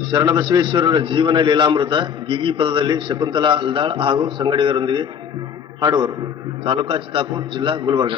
ಶರಣಬಸವೇಶ್ವರರ ಜೀವನ ಲೀಲಾಮೃತ ಗೀಗಿ ಪದದಲ್ಲಿ ಶಕುಂತಲಾ ಅಲ್ದಾಳ್ ಹಾಗೂ ಸಂಗಡಿಗರೊಂದಿಗೆ ಹಾಡುವರು. ತಾಲೂಕಾ ಚಿತ್ತಾಪುರ, ಜಿಲ್ಲಾ ಗುಲ್ಬರ್ಗ.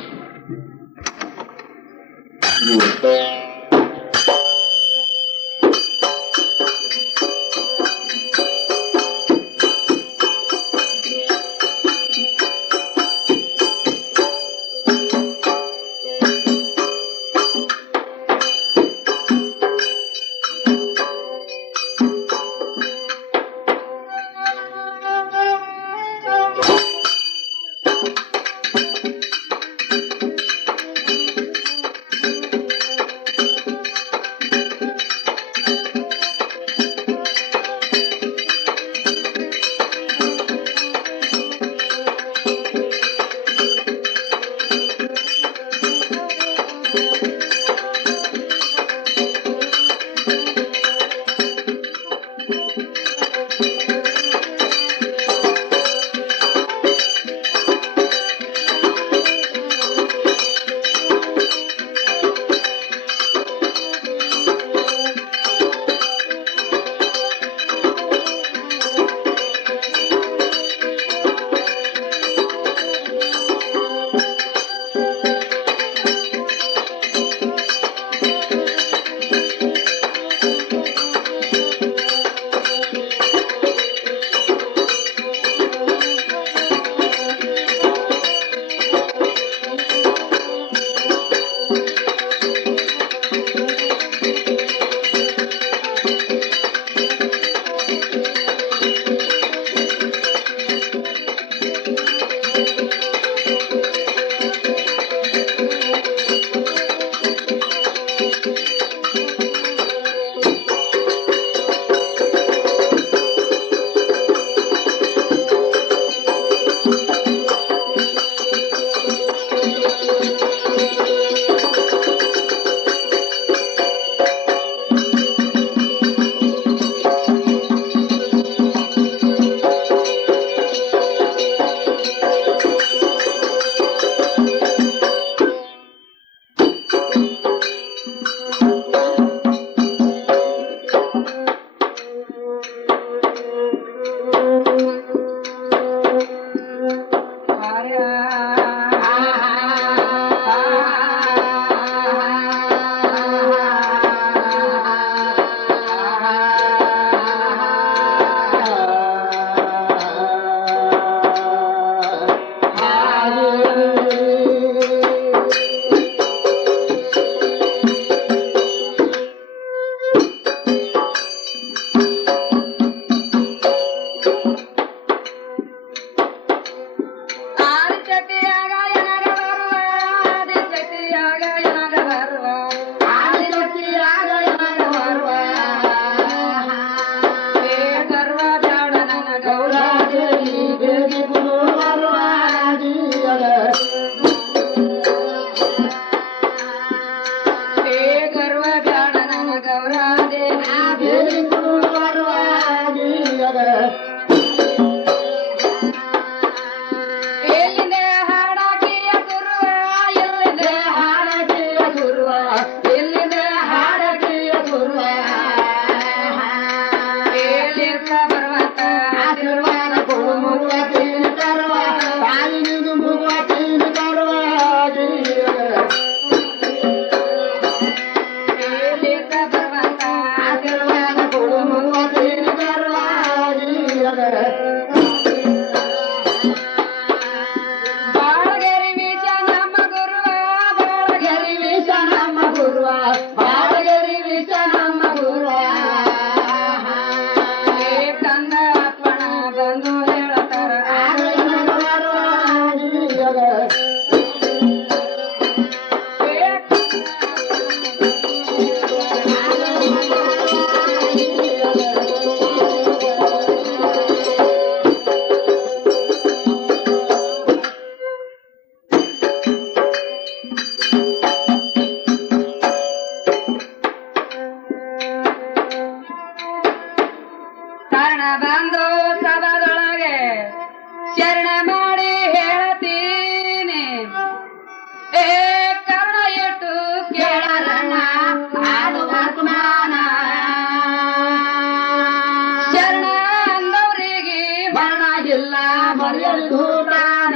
ಮರೆಯಲಿದೂತಾನ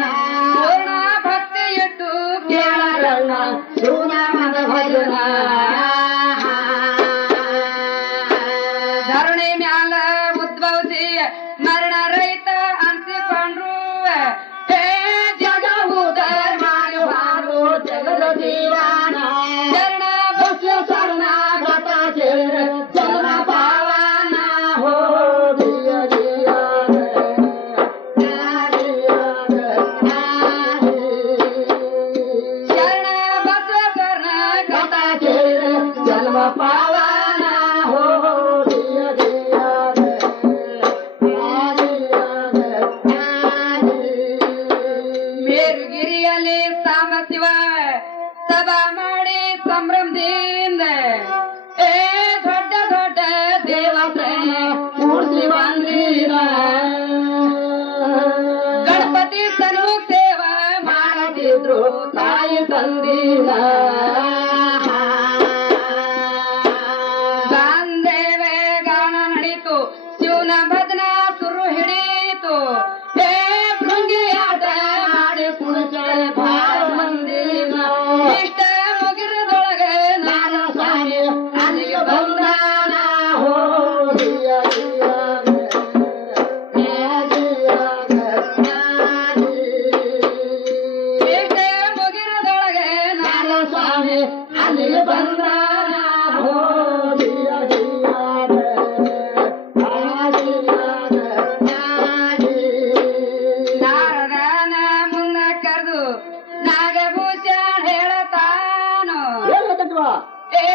ಪೂರ್ಣ ಭಕ್ತಿ ಇಟ್ಟು ಕೇಳರಣ್ಣ ಶಿವನಾಮದ ಭಜನ ಧರಣಿ ಮ್ಯಾಲ ಉದ್ಭವಿಸಿ ಮರಣ ರಹಿತ ಅನ್ಸಿಕೊಂಡ್ರು ಹೇ ಜಗಭೂತ ಮಾಡುವಾರು ಜಗದ ಜೀವನ ಶರಣ ಬಸ್ಯ ಶರಣಾಗತ ಸೇರ ಜನ್ಮ ಪಾವನ ಹೋ ದಿಯ ದಿಯ ಶರಣ ಬಸ್ಯ ಶರಣಾಗತ ಸೇರ ಜನ್ಮ ಪಾವನ ಹೋ ದಿಯ ದಿಯ ಮೇರುಗಿರಿಯಲ್ಲಿ ಸಾಮಶಿವ ಸಭಾ ಮಾಡಿ ಸಂಭ್ರಮದಿಂದ ಏ ದೊಡ್ಡ ದೊಡ್ಡ ದೇವಸ್ಥಾನ ಕೂಡಿಸಿ ಬಂದಿರ ಗಣಪತಿ ಸನ್ಮುಖ ಸೇವಾ ಮಾಡುತ್ತಿದ್ರು ತಾಯಿ ತಂದಿರ ಗಾಂಧೇವೆ ಗಾನ ನಡೀತು ಶಿವನ ಭಜನ ಸುರು ಹಿಡಿಯಿತು ಹೇ ಭೃಂಗಿಯಾದ ಮಾಡಿ ಕುಣಿಸಳೆ ಭಾಳ ಮಂದಿನ ಇಷ್ಟ ಮುಗಿರದೊಳಗೆ ನಾನು ಸ್ವಾಮಿ ಅಲ್ಲಿಗೆ ಬಂದಾನ ಹೋ ದಿಯ ದಿಯ ಇಷ್ಟ ಮುಗಿರದೊಳಗೆ ನಾನು ಸ್ವಾಮಿ ಅಲ್ಲಿಗೆ ಬಂದಾನ ಹೋ ದಿಯ ದಿಯ ನಾರದನ ಮುನ್ನ ಕರೆದು ನಾಗಭೂಷಣ ಹೇಳತಾನು ಏ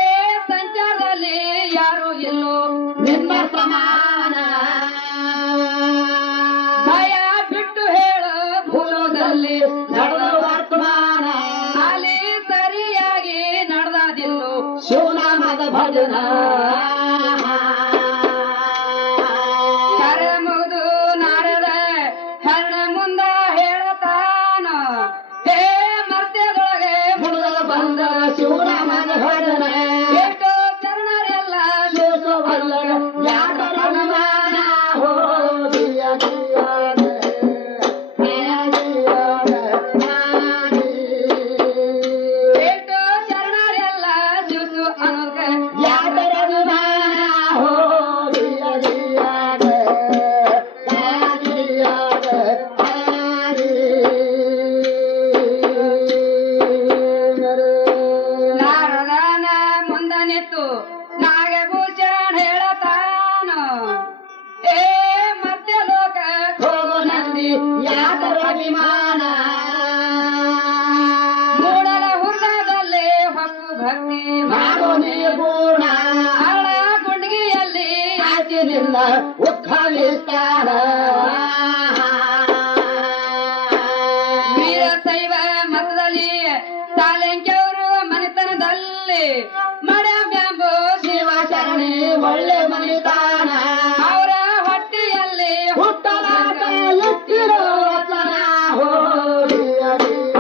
ಸಂಚಾರದಲ್ಲಿ ಯಾರು ಇಲ್ಲೋ ನಿನ್ನ ಸಮಾನ ಭಯ ಬಿಟ್ಟು ಹೇಳು ಭೂಲೋಕದಲ್ಲಿ ನಡೆದ ವರ್ತಮಾನ ಅಲ್ಲಿ ಸರಿಯಾಗಿ ನಡೆದಿಲ್ಲೋ ಶಿವನಾಮದ ಭಜನ ಕರೆ ಮುಗಿದು ನಾರದ ಹರಣ ಮುಂದ ಹೇಳತಾನು ಹೇ ಮರ್ತ್ಯದೊಳಗೆ ಮುಳುಗದ ಬಂದ ಶಿವನಾಮದ ಭಜನ ಎಷ್ಟು ಚರಣರೆಲ್ಲ ಶೋಷವಲ್ಲ ಯಾಕ ಅನುಮಾನ ಹೋ ದಿಯ ದಿಯ ಎಷ್ಟು ಚರಣರೆಲ್ಲ ಶಿವಸು ಅನುಗ ಯಾಕ ಅನುಮಾನ ಹೋ ದಿಯ ದಿಯ ನಾರದನ ಮುಂದ ನಿಂತು ನಾಗಭೂಷಣ ಹೇಳತಾನು ಏ ಮಧ್ಯ ಲೋಕ ಹೋಗು ನಂದಿ ಯಾತರ ಅಭಿಮಾನ ಮೂಡಲ ಹೃದಯದಲ್ಲಿ ಹೊಕ್ಕು ಭಕ್ತಿ ಮಾಡೋ ನಿರ್ಗುಣ ಹಳ ಗುಂಡಿಗೆಯಲ್ಲಿ ಆಚಿನಿಲ್ಲ ಉದ್ಭವಿಸ್ತಾನ ವೀರಶೈವ ಮತದಲ್ಲಿ ಸಾಲೆಂಕೆಯವರು ಮನೆತನದಲ್ಲಿ ಮಡ್ಯಾಂಬು ಶಿವ ಶರಣಿ ಒಳ್ಳೆ ಮನಿತಾನ ಅವರ ಹೊಟ್ಟೆಯಲ್ಲಿ ಹುಟ್ಟಲಾಗ ಎತ್ತಿರೋ ವಚನ ಹೋ ದಿಯ ದಿಯ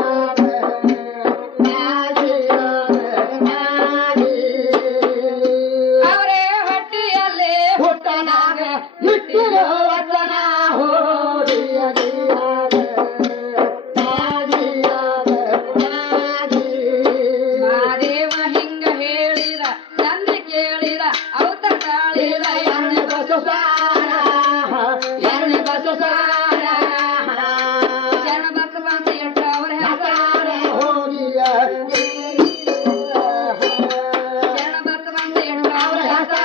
ಅವರೇ ಹೊಟ್ಟೆಯಲ್ಲಿ ಹುಟ್ಟಲಾಗ ಇಟ್ಟಿರೋ ವಚನ ಹೋ ದಿಯ ದಿಯ ಮಹಾದೇವ ಹಿಂಗ ಹೇಳಿದ ಚಂದ ಕೇಳಿದ ಅವತ ಕಾಳಿದ ಎಣ್ಣೆ ಬಸು ಸಾರ ಶರಣ ಬಸವ ಅಂತ ಇಟ್ಟು ಅವ್ರ ಹೆಸರ ಶರಣ ಬಸವ ಅಂತ ಇಟ್ಟು ಅವ್ರ ಹೆಸರ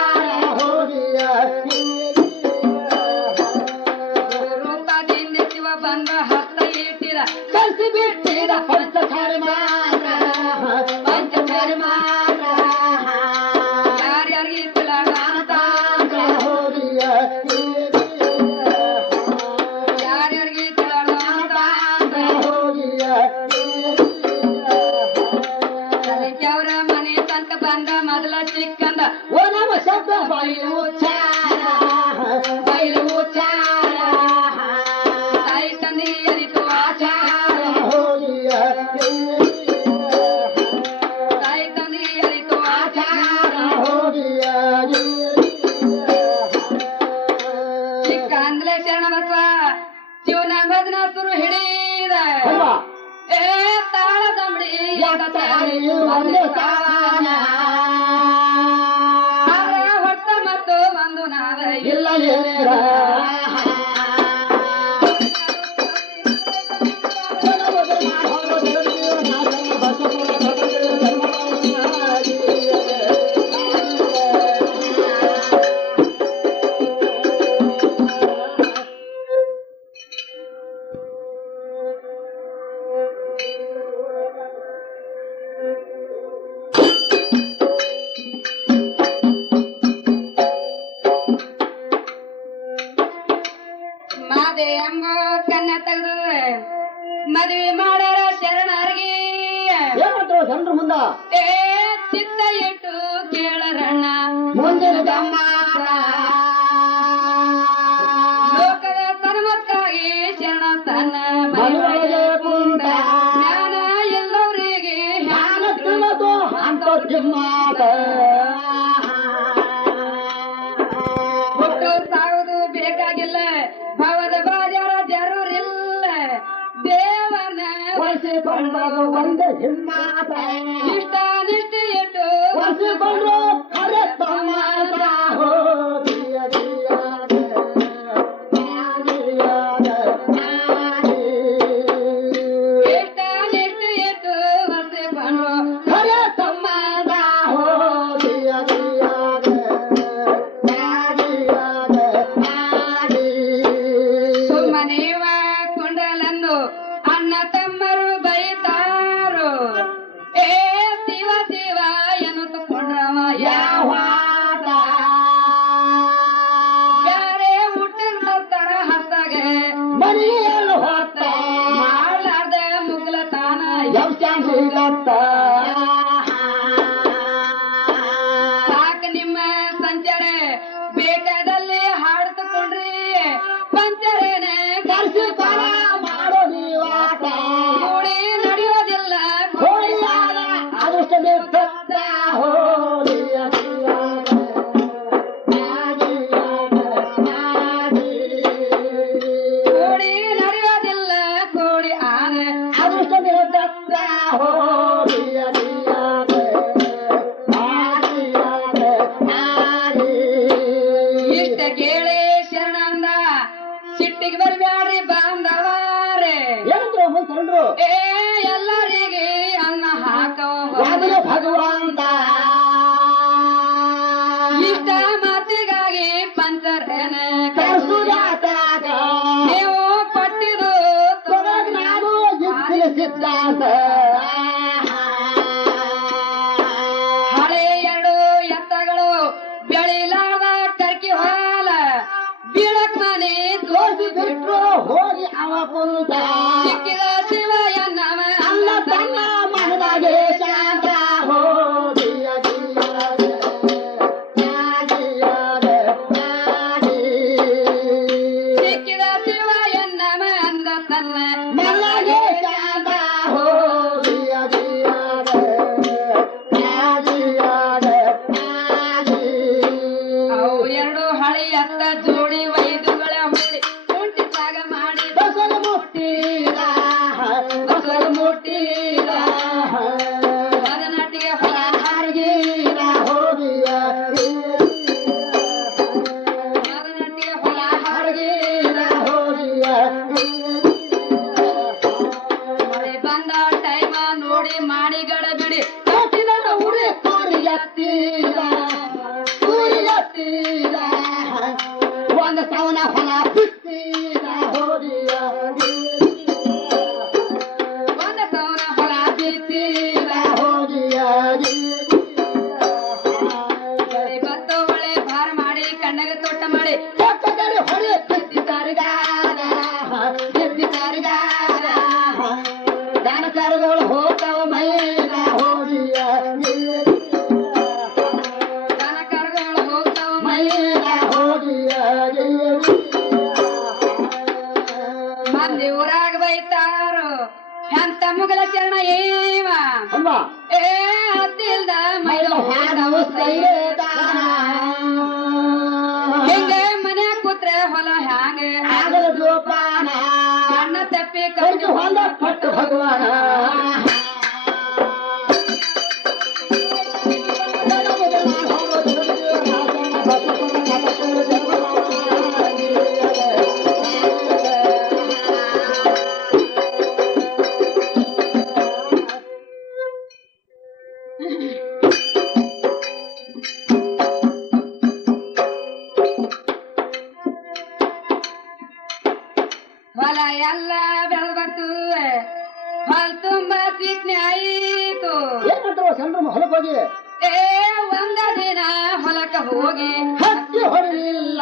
ರೂಪದಿಂದ ಶಿವ ಬಂದ ಹಸ್ತ ಇಟ್ಟಿದ ಕಸಿ ಬಿಟ್ಟಿದ ಪಂಚಕರ್ಮಾರ ಯಾರ್ಯಾರಿಗೆ ಇತ್ತಿಲ್ಲ ದಾನತಾಂತ ಯಾರ್ಯಾರಿಗೆ ಇತ್ತಿಲ್ಲ ದಾನತಾಂತ ಅವರ ಮನೆ ತಂತ ಬಂದ ಮೊದಲ ಚಿಕ್ಕಂದ ಓ ನಮ್ಮ ಶಬ್ದ ಬಯಲು ಉಚ್ಚಾರ ತಾಯಿ ತಂದೆ ಅರಿತು ಆಚಾರ ತಾಯಿ ತಂದೆ ಅರಿತು ಆಚಾರ ಹಿಡಿದ ಅಲ್ವಾ? ಏ ತಾಳ ದಮಡಿ ಯಾಕತ್ತಾರಿ ಒಂದು ಸಾವನ ಆದ್ರ ಹೊತ್ತ ಮತ್ತು ಒಂದು ನಾದ ಇಲ್ಲ ಏನಿರ ಮಾದೆ ಎಂಬ ಕನ್ಯಾ ತೆಗೆದು ಮದುವೆ ಮಾಡಾರ ಶರಣರಿಗೆ ಏನ್ಮಾಡ್ತಾವ ಜನರು ಮುಂದ ಏ ಚಿತ್ತ ಇಟ್ಟು ಕೇಳರಣ್ಣ ಮುಂದಿನ ಲೋಕದ ಧರ್ಮಕ್ಕಾಗಿ ಶರಣ ತನ್ನ ಮನೆಯೊಳಗೆ ಕುಂತ ಜ್ಞಾನ ಎಲ್ಲವರಿಗೆ ಜ್ಞಾನ ತಿಳಿದು ಅಂತ ತಿಮ್ಮಾತ ಹುಟ್ಟು ಸಾಗುದು ಬೇಕಾಗಿಲ್ಲ ಭವದ ಬಾಜಾರ ಜರೂರಿಲ್ಲ ದೇವನ ಒಲಿಸಿಕೊಂಡರು ಒಂದು ಹಿಮ್ಮಾತ ಇಷ್ಟ ನಿಷ್ಠೆ ಇಟ್ಟು ಒಲಿಸಿಕೊಂಡ್ರು ಅರೆ ತಮ್ಮಾತ ಹೋದಿಯ ಇಷ್ಟ ನಿಷ್ಠೆ ಇಟ್ಟು ವರ್ಷಕೊಂಡು ಅರೆ ತಮ್ಮಾತ ಹೋದಿಯ ಸುಮ್ಮನೆವ ಕುಂಡಲಂದು ಅಣ್ಣ ತಮ್ಮರು ಬೈತಾರು ಏ ಶಿವ ಶಿವ ಎನ್ನುತ್ತುಕೊಂಡ್ರವ ಯಾವ ಯಾರೇ ಹುಟ್ಟಿರ್ತಾರ ಹತ್ತಾಗೆ ಮನೆಯಲ್ಲಿ ಹೋಗ್ತ ಮಾಡಲಾರ್ದ ಮುಗ್ಲ ತಾನ ಯಂಶಾಂಗಿಗತ್ತ ಸಾಕ ನಿಮ್ಮ ಸಂಚಾರ ಬೇಕಾದಲ್ಲಿ ಹಾಡ್ತುಕೊಂಡ್ರಿ ಪಂಚರೇನೆ ಕರ್ಸಿಪಾರ ಮಾಡೋ ನೀವಾತ ಕೂಡಿ ನಡೆಯೋದಿಲ್ಲ ಹೋಳಿಯಾದ ಅದೃಷ್ಟದ ಹೋಳಿಯ ಕೂಡಿ ನಡೆಯೋದಿಲ್ಲ ಕೂಡಿ ಆನೆ ಅದೃಷ್ಟದ ಹೋಳಿಯ ಇಷ್ಟ ಕೇಳಿ ಶರಣಂದ ಸಿಟ್ಟಿಗೆ ಬರ್ಬ್ಯಾಡ್ರಿ ಬಾಂಧವಾರೆ ಏನಂದ್ರು ಮುಂದ್ರು ಏ ಎಲ್ಲರಿಗೆ ಅನ್ನ ಹಾಕೋ ಯಾವ್ದು ಭಗವಂತ ಇಷ್ಟ ಮಾತಿಗಾಗಿ ಪಂಚರೇನ ಕರ್ಸುರಾತಾಗ ನೀವು ಪಟ್ಟಿದು ತೊಡಗ್ ನಾನು ಯುಕ್ತಿ ಸಿದ್ಧಾಂತ ಹಳೆ ಎರಡು ಎತ್ತಗಳು ಬೆಳಿಲಾರ್ದ ಟರ್ಕಿ ಹಾಲ ಬೀಳಕ್ ಮನೆ ತೋರಿಸಿ ಬಿಟ್ರು ಹೋಗಿ ಅವ ಕುಂತ ಸಿಕ್ಕಿದ ಶಿವ ಎನ್ನವ ಅಲ್ಲ ತನ್ನ ಮನದಾಗೆ ಶಾಂತ ಹೋಗಿಯ ಸಿಕ್ಕಿದ ಶಿವ ಎನ್ನವ ಅಂದ ತನ್ನ ಮನದಾಗೆ ಶಾಂತ ಹೋಗಿಯ ಅವು ಎರಡು ಹಳೆ ಎತ್ತ ಜೋಡಿ ವೈದ್ಯಗಳ ಹುಡಿ ಕುಂಟಿಸಾಗ ಮಾಡಿ ಬಸಲ ಮುಟ್ಟಿದ ಬಸಲ ಮುಟ್ಟಿದ ಬದನಾಟಿಗೆ ಹೊಲ ಹಾರಿಗಿನ ಹೋಗಿಯ ಬದನಾಟಿಗೆ ಹೊಲ ಹಾರಿಗಿನ ಹೋಗಿಯ ಮಳೆ ಬಂದ ಟೈಮ ನೋಡಿ ಮಾಡಿ ಗಡ ಬಿಡಿ ಕಟ್ಟಿದ ಉಡಿ ಸೂರ್ಯತ್ತೀರ ಸೂರ್ಯತ್ತೀರ ಒಂದು ಸವನ ಹೊಲ ಬಿಟ್ಟಿದ ಹೋಗಿಯ ಒಂದ ಸೌನ ಹೊಲ ಬಿಟ್ಟಿದ ಹೋಗಿಯ ಮಳೆ ಬತ್ತು ಹೊಳೆ ಭಾರ ಮಾಡಿ ಕಣ್ಣಗೆ ತೊಟ್ಟ ಮಾಡಿ ಪಕ್ಕದಲ್ಲಿ ಹೊಳೆ ಬಿಟ್ಟಿದ್ದಾರಿಗಾರ ಬಿಟ್ಟಿದ್ದಾರಿಗಾರ ದಾನಕಾರಗಳು ಹೋಗ್ತಾವ ಮೈನ ಹೋಗಿಯ ದನಕರುಗಳು ಹೋಗ್ತಾವ ಮೈನ ಹೋಗಿಯ ಮಂದಿ ಊರಾಗ ಬೈತಾರು ಎಂತ ಮುಗಲ ಚರಣ ಏವ ಅಲ್ವಾ ಏ ಹತ್ತಿಲ್ದ ಮೈಲು ಹಾಡವು ಸೈರೇದಾನ ಹಿಂಗ ಮನೆ ಕೂತ್ರೆ ಹೊಲ ಹ್ಯಾಂಗ ಆಗಲ ಜೋಪಾನ ಅಣ್ಣ ತಪ್ಪಿ ಕರ್ಕಿ ಹೊಂದ ಪಟ್ಟು ಭಗವಾನ ಹೊಲ ಎಲ್ಲ ಬೆಳಬತ್ತು ಹೊಲ ತುಂಬ ಸ್ವೀಟ್ನೆ ಆಯಿತು ಏನಂತ ಸಣ್ಣ ಹೊಲಕ್ಕೆ ಹೋಗಿ ಏ ಒಂದ ದಿನ ಹೊಲಕ್ಕ ಹೋಗಿ ಹತ್ತಿ ಹೊರಲಿಲ್ಲ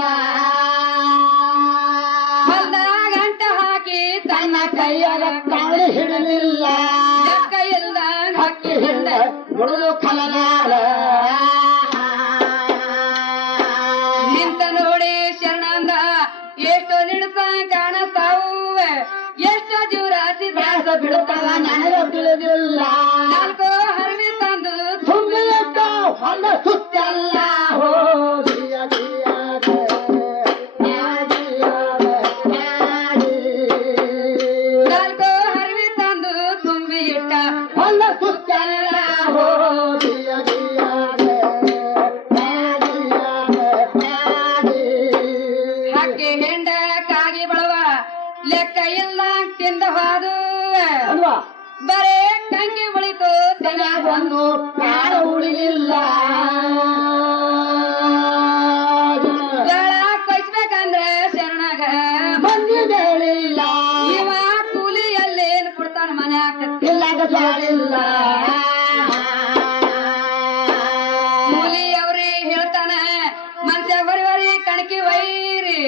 ಹೊಲದಾಗ ಗಂಟ ಹಾಕಿ ತನ್ನ ಕೈಯಾಗ ತಾಳಿ ಹಿಡಲಿಲ್ಲ ಲೆಕ್ಕ ಇಲ್ದಂಗ ಹಕ್ಕಿ ಹಿಂಡ ಮುಡಿದು ಕಲಲಾಲ ನಿಂತ ನೋಡಿ ಶರಣಂದ ಎಷ್ಟು ನಿಡುತ್ತ ಕಾಣತಾವು ಎಷ್ಟು ಜೀವರಾಶಿ ದಾಸ ಬಿಡುತ್ತವ ನನಗ ತಿಳಿದಿಲ್ಲ ನಾಲ್ಕು ಹರವಿ ತಂದು ತುಂಬಿ ಇಟ್ಟ ಹೊಲ ಸುತ್ತಲ್ಲ ಹೋದಿಯ ನಾಲ್ಕು ಹರವಿ ತಂದು ತುಂಬಿ ಇಟ್ಟ ಹೊಲ ಸುತ್ತಲ್ಲ ಹೋದಿಯ ಹಕ್ಕಿ ಹೆಂಡ ಕಾಗಿ ಬಳವ ಲೆಕ್ಕ ಇಲ್ಲ ತಿಂದ ಹೋದು ಅಲ್ವಾ ಬರೇ ಕಂಗಿ ಉಳಿತು ಒಂದು ಪ್ರಾಣ ಉಳಿಲಿಲ್ಲ ಜಳ ಕೊಯ್ಸ್ಬೇಕಂದ್ರೆ ಶರಣಗ ಮಂದಿ ಬೇಳಿಲ್ಲ ಇವ ಕೂಲಿಯಲ್ಲಿ ಏನ್ ಕೊಡ್ತಾನ ಮನ್ಯಾಗ ಇಲ್ಲಾಗ ಜಾಡಿಲ್ಲ ಕೂಲಿ ಅವ್ರಿ ಹೇಳ್ತಾನ ಮನ್ಸ್ಯ ಬರಿ ಕಣಕಿ ವೈರಿ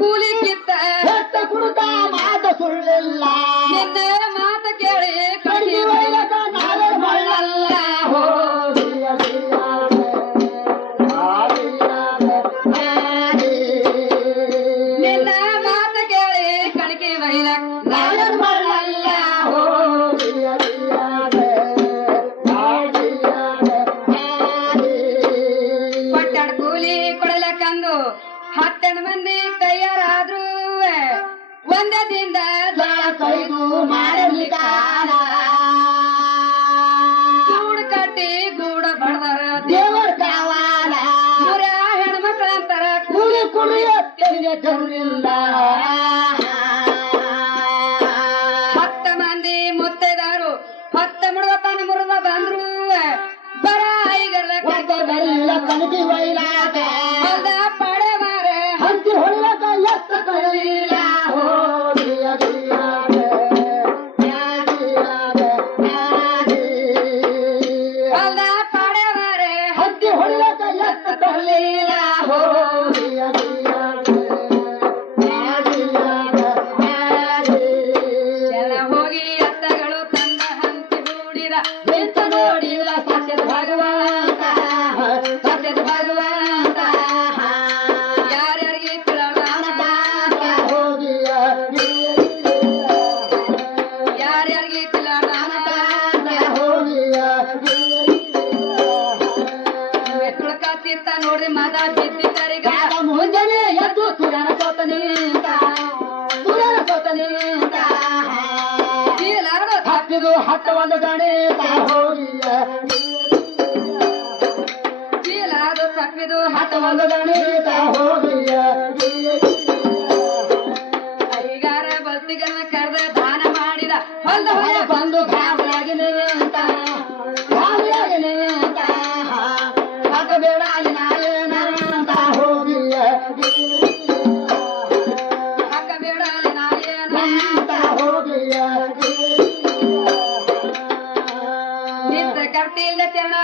ಕೂಲಿ ಕಿತ್ತ ಎತ್ತ ಕುಡುತ್ತ ಮಾತ ಸುಳ್ಳಿಲ್ಲ ನಿನ್ನ ಮಾತ ಕೇಳಿ ಕಡಿಗೆ ಕಣಕಿ ಒಯ್ಯಕ ನಾವೇ ಮಳ್ಳಲ್ಲ ಹೋದಿಯ ನಿನ್ನ ಮಾತ ಕೇಳಿ ಕಣಕಿ ವೈಲಕ್ ನಾವೇ ಮಳ್ಳಲ್ಲ ಹೋದಿಯ ಕೊಟ್ಟಾಡ ಕೂಲಿ ಕೊಡಲಕ್ಕಂದು 10 ಮಂದಿ ತಯಾರಾದ್ರು ಒಂದೇ ದಿನದ ಜಳ ಕೈದು ಮಾಡಲಿಕ್ಕಾಲ ಗೂಡು ಕಟ್ಟಿ ಗೂಡ ಬಡದರ ದೇವರ ಕಾವಾಲ ಮುರ ಹೆಣ್ಮಕ್ಳಂತಾರ ಕೂಲಿ ಕುಡಿಯ ತೆರಿಗೆ ತರಲಿಲ್ಲ 10 ಮಂದಿ ಮುತ್ತೈದಾರು 10 ಮುಡುಗತನ ಮುರಿದ ಬಂದ್ರು ಬರ ಐಗರ್ಲ ಒಬ್ಬರಿಲ್ಲ ಕಣಕಿ ವೈಲಾಗ ಹೊಲ್ದ ಪಡೆ ಮಾರ ಹಂಚಿ ಹೊಳ್ಳಕ ಎತ್ತ ಕಲಿಲ್ಲ ಹೋದಿಯ ಹೊಲ್ದ ಪಡೆ ಮಾರ ಹಂಚಿ ಹೊಳ್ಳಕ ಎತ್ತ ಕಲಿಲ್ಲ ಹೋದಿಯ ಎಲ್ಲ ಹೋಗಿ ಅತ್ತಗಳು ತಂದ ಹಂಚಿ ಹೂಡಿದ ನಿಂತ ನೋಡಿಲ್ಲ ಸತ್ಯದ ಭಗವಂತ ಸತ್ಯದ ಭಗವಂತ ಯಾರ್ಯಾರಿಗೆ ತಿಳದಾನ ಹೋಗಿಯ ಯಾರ್ಯಾರಿಗೆ ತಿಳದಾನ ಹೋಗಿಯ ತುಳಕ ಚಿತ್ತ ನೋಡ್ರಿ ಮದ ಬಿದ್ದಿದ್ದರಿಗ ಮುಂಜಾನೆ ಎದ್ದು ಸುರನ ಸೋತನಿಂತ ಚೀಲಾಡು ಹತ್ತಿದು ಹತ್ತ ಒಂದು ಗಣಿತ ಹೋಗಿಯ ಚೀಲಾದು ತಪ್ಪಿದು ಹತ್ತ ಒಂದು ಗಣಿತ ಹೋಗಿಯ ಕೈಗಾರ ಬಸ್ತಿಗನ್ನ ಕರೆದ ದಾನ ಮಾಡಿದ ಹೊಲ್ದ ಹೊರ ಹೊರ ಬಂದು ಗಾಬರಿಯಾಗಿ ನಿಂತ ಗಾಬರಿಯಾಗಿ ನಿಂತ ಹಾಕಬೇಡ ನಾಯೇನಂತ ಹೋಗಿಯ ಹಕ್ಕ ಬೇಡಲಿ ನಾಯೇನ ಅಂತ ಹೋಗಿಯ ನಿಂತ ಕರ್ತಿಲ್ದ ಚರಣ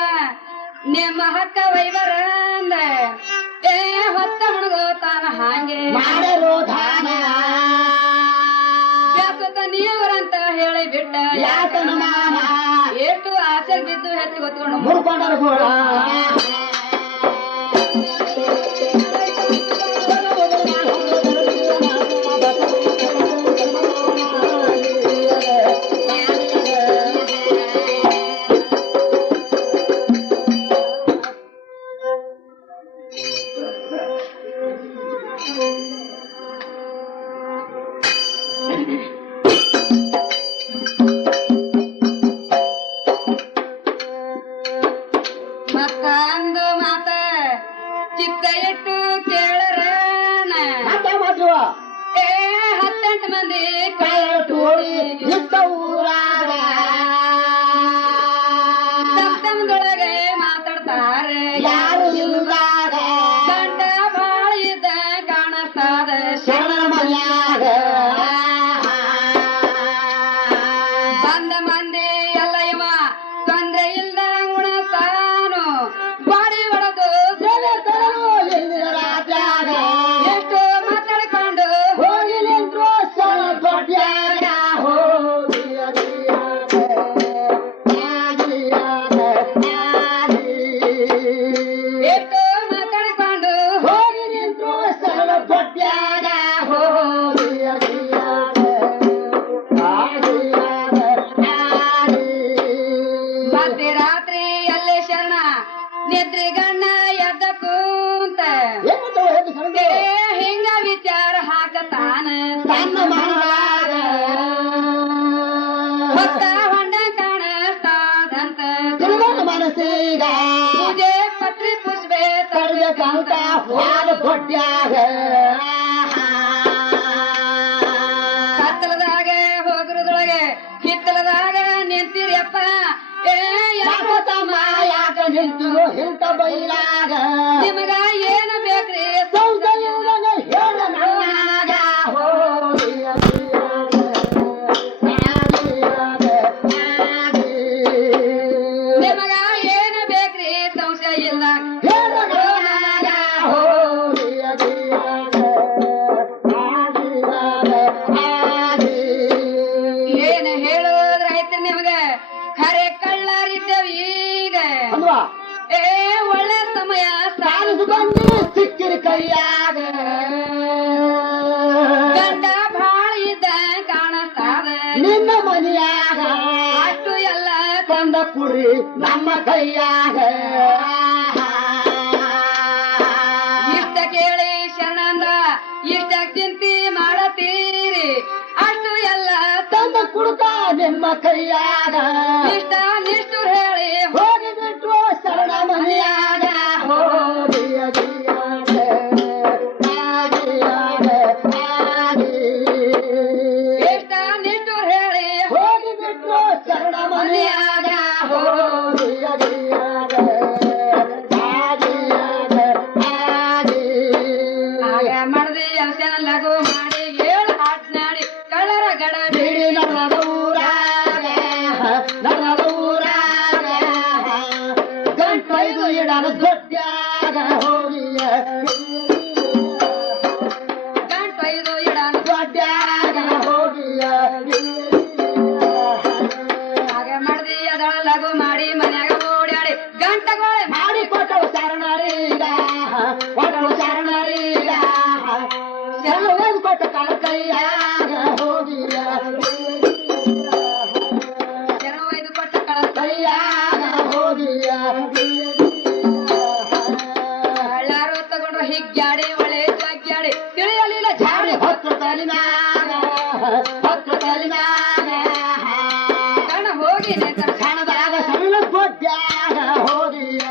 ನಿಮ್ಮ ಹಕ್ಕ ವೈವರ ಅಂದ ಏ ಹೊತ್ತ ಮುಣಗೋತಾನ ಹಾಂಗೆ ಮಾಡಲು ದಾನ ಬ್ಯಾಸತ ನೀವರಂತ ಹೇಳಿ ಬಿಟ್ಟ ಯಾತನ ಮಾನ ಎಷ್ಟು ಆಸೆ ಬಿದ್ದು ಹೆಚ್ಚು ಗೊತ್ಕೊಂಡು ಮುರ್ಕೊಂಡರು ಕೂಡ ಎಂಟು ಮಂದಿ ಕಳ್ಳ ಟೋಳಿ ಇದ್ದ ಊರಾಗ ಸಪ್ತಮದೊಳಗೆ ಮಾತಾಡ್ತಾರೆ ಯಾರು ಇಲ್ದಾಗ ಗಂಡ ಬಾಳ ಇದ್ದ ಕಾಣಿಸ್ತಾದ ಶರಣರ ಮನ್ಯಾಗ ಬಂದ ಮಂದಿ ಎಲ್ಲ ಇವ ತೊಂದ್ರೆ ಇಲ್ದ ಉಣತಾನು ಬಾಡಿ ಹೊಡೆದು ಜಗತ್ತರು ಎಲ್ಲಿನ ರಾಜ್ಯಾಗ ಎಷ್ಟು ಮಾತಾಡ್ಕೊಂಡು ಹೋಗಿ ನಿಂತ್ರು ಸೊಲ್ಪಟ್ಯಾಗ ಎಷ್ಟು ಮಾತಾಡ್ಕೊಂಡು ಹೋಗಿ ನಿಂತ್ರು ಸೊಲ್ಪಟ್ಯಾಗ ಮತ್ತೆ ರಾತ್ರಿ ಅಲ್ಲೇ ಶರಣ ನಿದ್ರಿ ಗಣ್ಣ ಎದ್ದ ಕೂಂತ ಹಿಂಗ ವಿಚಾರ ಹಾಕತಾನ ತನ್ನ ಮನದಾಗ ಹೊತ್ತ ಹೊಂಡ ಕಾಣಿಸ್ತಾದಂತ ತಿರುಗನ ಮನಸ್ಸಿಗ ಪೂಜೆ ಪತ್ರಿ ಪುಷ್ಪೆ ತರಬೇಕಂತ ಹಾಲ ಕೊಟ್ಟ್ಯಾಗ ಕತ್ತಲದಾಗ ಹೋಗುರದೊಳಗೆ ಹಿತ್ತಲದಾಗ ನಿಂತಿರಿಯಪ್ಪ ಏ ಯಾಕೋ ತಮ್ಮ ಯಾಕ ನಿಂತು ಇಂತ ಬೈಲಾಗ ನಿಮಗ ಏನು ಬೇಕ್ರಿ ಸೌಂದರ್ಯದಾಗ ಹೇಳ ನನ್ನಾಗ ನಿಮಗ ಏನು ಬೇಕ್ರಿ ಸಂಶಯ ಇಲ್ಲ ಹೇಳ ನನ್ನಾಗ ಏನು ಹೇಳೋದ್ರೈತ್ರಿ ನಿಮಗ ಖರೆ ಕಳ್ಳರಿದ್ದೇವ್ ಈಗ ಅಲ್ವಾ ಏ ಒಳ್ಳೆ ಸಮಯ ಸಾಲಿದು ಬಂದು ಸಿಕ್ಕಿರಿ ಕೈಯಾಗ ಗಂಡ ಭಾಳ ಇದ್ದ ಕಾಣಿಸ್ತಾದ ನಿನ್ನ ಮನೆಯಾಗ ಅಷ್ಟು ಎಲ್ಲ ತಂದ ಕುರಿ ನಮ್ಮ ಕೈಯಾಗ ಇಷ್ಟ ಕೇಳಿ ಶರಣಂದ ಇಷ್ಟ ಚಿಂತೆ ಮಾಡತೀರಿ ಅಷ್ಟು ಎಲ್ಲ ತಂದ ಕುಡ್ಕ ನಿಮ್ಮ ಕೈಯಾಗ ಇಷ್ಟ ನಿಷ್ಠುರ್ ಹೇಳಿ ಹೋಗಿಬಿಟ್ಟು ಶರಣ ಮನೆಯಾಗ ಇಷ್ಟ ನಿಷ್ಠುರ್ ಹೇಳಿ ಹೋಗಿಬಿಟ್ಟು ಶರಣ ಮನೆಯಾಗ ಆಗ ಮಾಡದೆ ಅವಸನ ಲಘು ಮಾಡಿ ಏಳು ಹಾಟ್ನಾಡಿ ಕಳ್ಳರ ಗಡ ಬಿಡಿ ನನ್ನ ಊರಾಗ ಗಂಟೈದು ಇಡನ ದೊಡ್ಡಾಗ ಹೋಗಿಯ ಗಂಟೈದು ಇಡಾನ ದೊಡ್ಡಾಗ ಹೋಗಿಯ ಆಗ ಮಾಡದೆ ಅದಳ ಲಘು ಮಾಡಿ ಮನ್ಯಾಗ ಓಡ್ಯಾಡಿ ಗಂಟಗೋಳೆ ಮಾಡಿ ಕೊಟ್ಟವು ಶರಣರೀಗ ಶರಣ ಕೊಟ್ಟ ಕಾಲ ಕೈಯಾಗ ಹೋಗಿಯ ಜನ ಒಯ್ದು ಕೊಟ್ಟ ಕಳ ಕೈಯಾಗ ಹೋಗಿಯ ಎಲ್ಲಾರು ತಗೊಂಡ್ರು ಹಿಗ್ಗ್ಯಾಡಿ ಒಳ್ಳೆ ಜಗ್ಗ್ಯಾಡಿ ತಿಳಿಯಲಿಲ್ಲ ಜಾಡಿ ಜಾಡಿ ಹೊತ್ತು ತಲಿನಾಗ ಕಣ ಹೋಗಿ ನಿಂತ ಕ್ಷಣದಾಗ ಸಣ್ಣ ಕೊಟ್ಟ್ಯಾಗ ಹೋಗಿಯ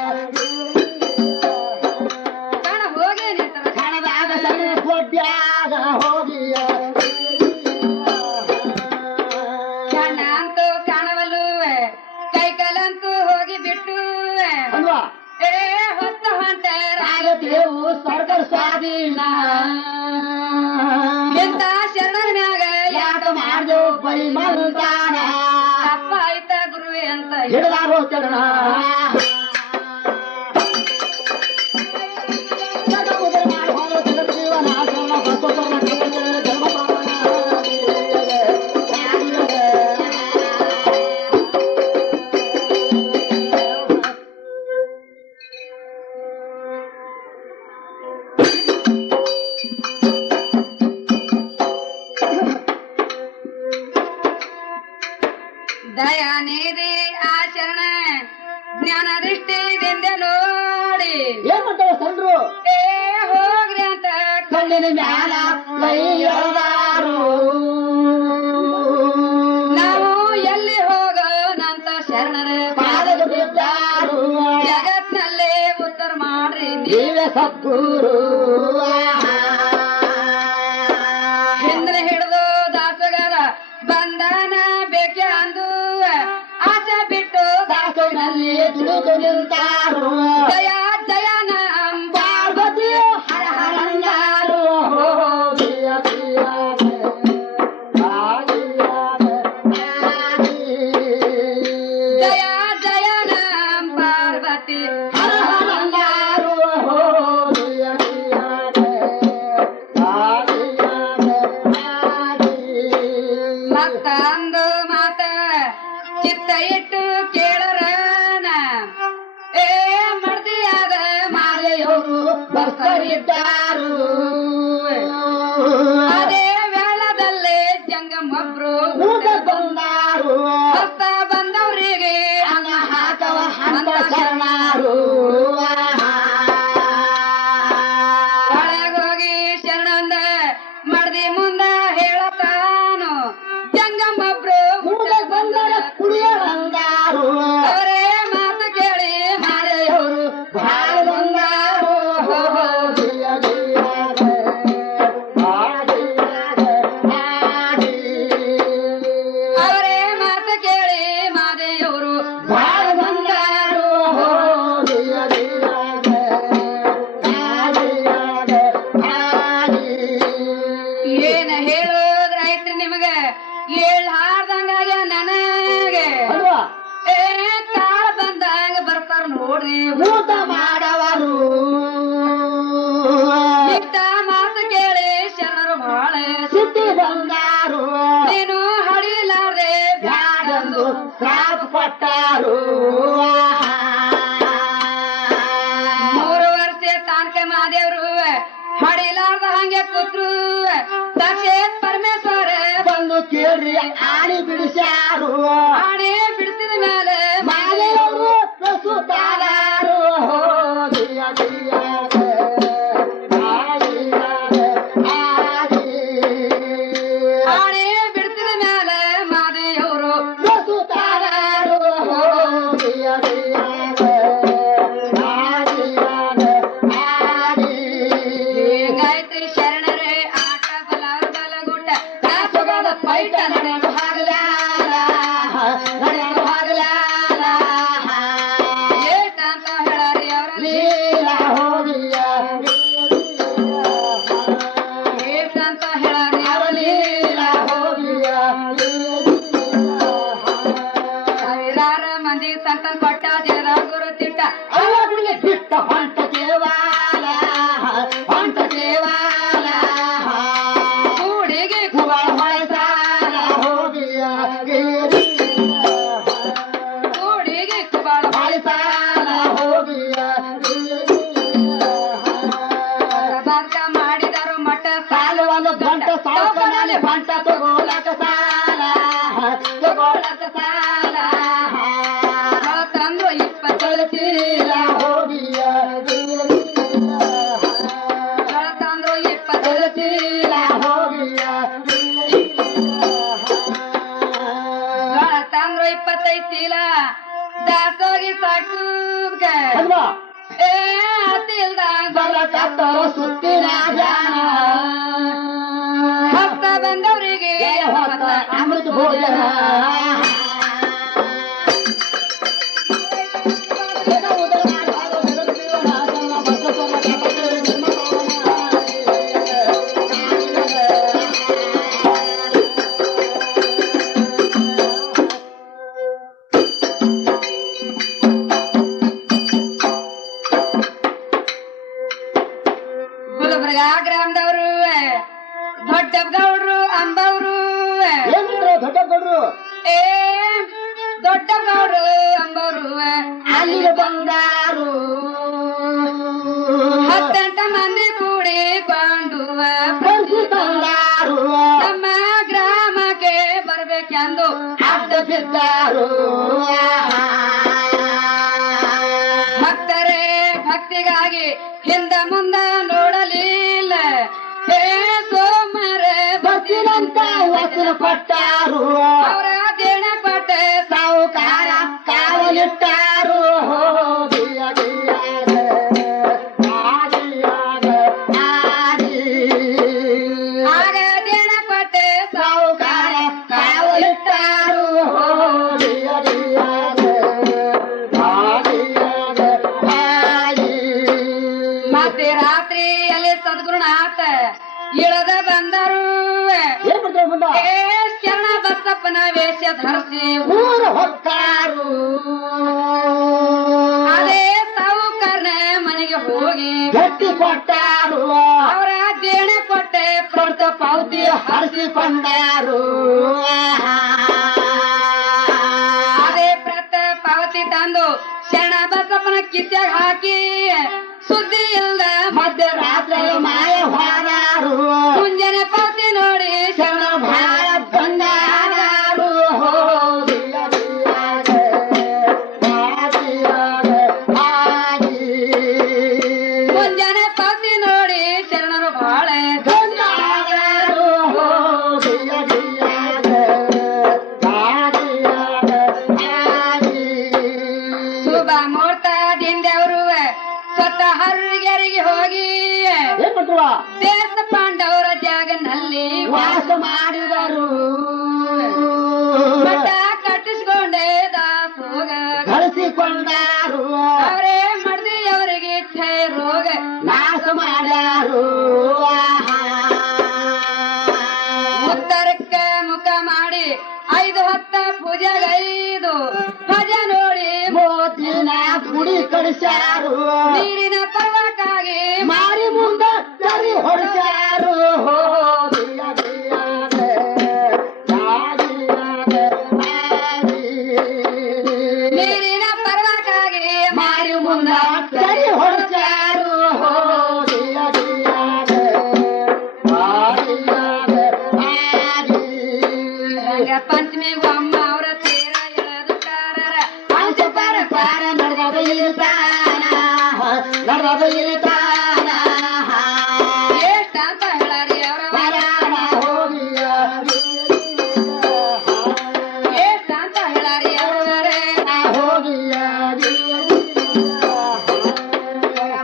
ಕಣ ಹೋಗಿ ನಿಂತ ಕ್ಷಣದಾಗ ಸಣ್ಣ ಕೊಟ್ಟ್ಯಾಗ ಹೋಗಿಯ ಕಣ್ಣ ಅಂತೂ ಕಾಣವಲ್ಲು ಕೈಕಲಂತೂ ಹೋಗಿ ಬಿಟ್ಟು ಅಲ್ವಾ ಏ ಹೊತ್ತ ಹೊಂಟರ ಆಗತೇವು ಸರ್ಕಾರ ಸ್ವಾಧೀನ ಎಂತ ಶರಣರ ಮ್ಯಾಗ ಯಾಕ ಮಾಡ್ದೆವು ಬೈ ಮಲ್ದಾನ ತಪ್ಪ ಆಯ್ತ ಗುರುವೆ ಅಂತ ಹಿಡದಾರೋ ಚರಣ ದಯಾನಿಧಿ ಆಚರಣ ಜ್ಞಾನ ದೃಷ್ಟಿದಿಂದ ನೋಡಿ ಏನ್ ಮಾಡ್ತಾವ ಸಂದ್ರು ಏ ಹೋಗ್ರಿ ಅಂತ ಕಣ್ಣಿನ ಮ್ಯಾಲ ಕೈ ಎಳೆದಾರು ನಾವು ಎಲ್ಲಿ ಹೋಗೋಣಂತ ಶರಣರ ಪಾದದ ಬಿದ್ದಾರು ಜಗತ್ನಲ್ಲೇ ಉತ್ತರ ಮಾಡ್ರಿ ನೀವೇ ಸದ್ಗುರು ಹಿಂದೆ ಹಿಡಿದು ಕುಳಿತು ನಿಂತಾರು ಜಯ ಜಯನಂ ಪಾರ್ವತಿ ಹರ ಹರಂಗಾರು ದಿಯ ದಿಯ ಜಯ ಜಯನಂ ಪಾರ್ವತಿ ಹರ ಹರಂಗಾರು ದಿಯ ದಿಯ ಮತ್ತೊಂದು ಮಾತ ಚಿತ್ತ ಇಟ್ಟು ಕೇಳರನ ಏ ಮಡ್ದಿಯಾದ ಮಾಲೆಯವರು ಬರ್ತಾರಿದ್ದಾರು ಅದೇ ವೇಳದಲ್ಲೇ ಜಂಗಮೊಬ್ರು ಊಟ ಬಂದಾರು ಭಕ್ತ ಬಂದವರಿಗೆ ಅನ್ನ ಹಾಕವ ಹಂತ ಶರಣಾರು ಒಳಗೋಗಿ ಶರಣಂದ ಮಡ್ದಿ ಮುಂದ ಹೇಳತಾನು ಜಂಗಮೊಬ್ರು ಊಟ ಬಂದರ ಕುಡಿಯರಂಗಾರು ಅವರೇ ಮಾತು ಕೇಳಿ ಮಾರೆಯವರು ಭಾಳ ಬಂದಾರು ದಿಯ ದಿಯ ಅವರೇ ಮಾತು ಕೇಳಿ ಮಾದೆಯವರು ಭಾಳ ಬಂದಾರು ದಿಯ ದಿಯ ಏನ ಹೇಳೋದ್ರಾಯ್ತು ನಿಮಗ ಹೇಳ್ಹಾರ್ದಂಗಾಗ ನನಗೆ ಅಲ್ವಾ ಏ ಕಾಳ ಬಂದಾಗ ಬರ್ತಾರ ನೋಡ್ರಿ ಊಟ ಮಾಡವರು ಇಷ್ಟ ಮಾತು ಕೇಳಿ ಶರಣರು ಬಾಳ ಸಿದ್ಧಿ ಬಂದಾರು ನೀನು ಹಡಿಲಾರ್ದೆ ಬ್ಯಾಡಂದು ಶ್ರಾಪ ಪಟ್ಟಾರು 3 ವರ್ಷ ತಾನ್ಕ ಮಾದೇವ್ರು ಹಡಿಲಾರ್ದ ಹಂಗೆ ಕೂತ್ರು ಸಾಕ್ಷಾತ್ ಪರಮೇಶ್ವರ ಬಂದು ಕೇಳ್ರಿ ಆಡಿ ಬಿಡಿಸ್ಯಾರು ಆಡಿ ಬಿಡಿಸಿದ ಮೇಲೆ ಮಾಲೆಯವರು ಪ್ರಸುತ್ತಾರು ದಿಯ ದಿಯ ಆಡಿ ಬಿಡಿಸಿದ ಮೇಲೆ ಮಾದೇವರು ಪ್ರಸುತ್ತಾರು ದಿಯ ದಿಯ ಗಾಯತ್ರಿ ಶರಣರೇ ಆಟ ಬಲ ಬಲಗುಟ್ಟ ದಾಸೋಗದ ಪೈಟ ನಡೆದು ಹಾಗಲಾಲ ನಡೆದು ಹಾಗಲಾಲ ಏಟಂತ ಹೇಳರಿ ಅವರಲ್ಲಿ ಲೀಲಾ ಹೋಗಿಯ ಏಟಂತ ಹೇಳರಿ ಅವರಲ್ಲಿ ಲೀಲಾ ಹೋಗಿಯ ಸಾವಿರಾರು ಮಂದಿ ಸಂತನ ಪಟ್ಟ ದೇವರ ಗುರು ತಿಟ್ಟ ಅವರಿಗೆ ಬಿಟ್ಟ ಹೊಂಟ ದೇವಾಲ ಹೊಂಟ ದೇವಾಲ ಕೂಡಿಗೆ ಕುವಳ ಹೊಳಸಾಲ ಹೋಗಿಯ ಕೂಡಿಗೆ ಕುಬಾಳ ಹೊಳಸಾಲ ಹೋಗಿಯ ಬಾರ್ಕ ಮಾಡಿದರು ಮಠ ಸಾಲ ಒಂದು ಗಂಟ ಸಾಲ್ಕನಲ್ಲಿ ಬಂಟ ತಗೋಲಕ ಸಾಲ ತಗೋಲಕ ಸಾಲ ತಂದ್ರು 20 ಚೀಲ ಹೋಗಿಯ ತಂದ್ರು 20 ಚೀಲ ಹೋಗಿಯ ತಂದ್ರು 25 ಚೀಲ ದಾಸೋಗಿ ಸಾಕುಕ ಅಲ್ವಾ ಏ ಅತಿಲ್ದಾಗ ಬರಕತ್ತರ ಸುತ್ತಿನ ಜಾನ ಭಕ್ತ ಬಂದವರಿಗೆ ಹೊತ್ತ ಅಮೃತ ಭೋಜನ ಗುಲ್ಬರ್ಗಾ ಗ್ರಾಮದವರು ದೊಡ್ಡ ಗೌಡ್ರು ಅಂಬವ್ರು ಏನಿದ್ರು ದೊಡ್ಡ ಕೊಡ್ರು ಏ ದೊಡ್ಡ ಗೌಡ್ರು ಅಂಬವ್ರು ಅಲ್ಲಿಗೆ ಬಂದಾರು 18 ಮಂದಿ ಕೂಡಿಕೊಂಡು ಕರ್ಸಿ ತಂದಾರು ನಮ್ಮ ಗ್ರಾಮಕ್ಕೆ ಬರ್ಬೇಕೆಂದು ಅಡ್ಡ ಬಿದ್ದಾರು ಭಕ್ತರೇ ಭಕ್ತಿಗಾಗಿ ಹಿಂದ ಮುಂದ ನೋಡಲಿಲ್ಲ ಹೇ ಸೋಮರ ಬರ್ತೀನಂತ ವಚನ ಪಟ್ಟಾರು ಅವರ ದೇಣ ಪಟ್ಟೆ ಸಾವುಕಾರ ಕಾವಲಿಟ್ಟಾರು ದಿಯ ದಿಯ ಆಗ ದೇಣ ಪಟ್ಟೆ ಸಾವುಕಾರ ಕಾವಲಿಟ್ಟಾರು ದಿಯ ದಿಯ ಮಾತ ಇಳದ ಬಂದರು ಏನ್ ಮಾಡ್ತಾರೆ ಮುಂದ ಏ ಶರಣ ಬಸಪ್ಪನ ವೇಷ ಧರಿಸಿ ಊರ ಹೊಕ್ಕಾರು ಅದೇ ಸಾವುಕಾರನ ಮನೆಗೆ ಹೋಗಿ ಗಟ್ಟಿ ಕೊಟ್ಟಾರು ಅವರ ದೇಣೆ ಕೊಟ್ಟೆ ಸ್ವಂತ ಪಾವತಿ ಹರಿಸಿಕೊಂಡಾರು ಅದೇ ಪ್ರತ ಪಾವತಿ ತಂದು ಶರಣ ಬಸಪ್ಪನ ಕಿತ್ಯಾಗ ಹಾಕಿ ಸುದ್ದಿ ಇಲ್ದ ಮಧ್ಯರಾತ್ರಿ ಮಾಯ ಹೊರಾರು ಮುಂಜಾನೆ ಪಾವತಿ ನೋಡಿ ಶರಣ ಭಾಳ ಬಂದಾರು ಮುಂಜಾನೆ ಪಾವತಿ ನೋಡಿ ಶರಣರು ಬಾಳೆ ಶುಭ ಮುಹೂರ್ತದಿಂದ ಅವರು ಸ್ವತಃ ಹರಿಗೆರಿಗೆ ಹೋಗಿ ಏನ್ ಮಾಡ್ತವ ದೇಶ ಪಾಂಡವರ ಜಾಗನಲ್ಲಿ ವಾಸ ಮಾಡಿದರು ಮಠ ಕಟ್ಟಿಸ್ಕೊಂಡೆ ದಾಸೋಗ ಗಳಿಸಿಕೊಂಡಾರು ಅವರೇ ಮಡ್ದಿ ಅವರಿಗೆ ಕ್ಷಯ ರೋಗ ನಾಶ ಮಾಡ್ಯಾರು ಉತ್ತರಕ್ಕೆ ಮುಖ ಮಾಡಿ 5-10 ಪೂಜೆಗೈದು ಭಜ ನೋಡಿ ಮೋದಿನ ಗುಡಿ ಕಳಿಸ್ಯಾರು ನೀರಿನ ಪರ್ವಕ್ಕಾಗಿ ಮಾರಿ ಮುಂದ ಸರಿ ಹೊಡ್ಸ್ಯಾರು ನೀರಿನ ಪರ್ವಕ್ಕಾಗಿ ಮಾರಿ ಮುಂದ ಸರಿ ಹೊಡ್ಸ್ಯಾರು ರಂಗ ಪಂಚಮಿಗೂ ಅಮ್ಮ ಅವರ ತೀರ ಎಳೆದು ಕಾರರ ಅಂಶ ಪರ ಪಾರ ನಡೆದ ಇರ್ತಾನ ನಡೆದ ಇರ್ತಾನ ಎಷ್ಟಂತ ಹೇಳಾರಿ ಅವರ ಪರಾಣ ಹೋಗಿಯ ಎಷ್ಟಂತ ಹೇಳಾರಿ ಅವರವರೇ ಹೋಗಿಯ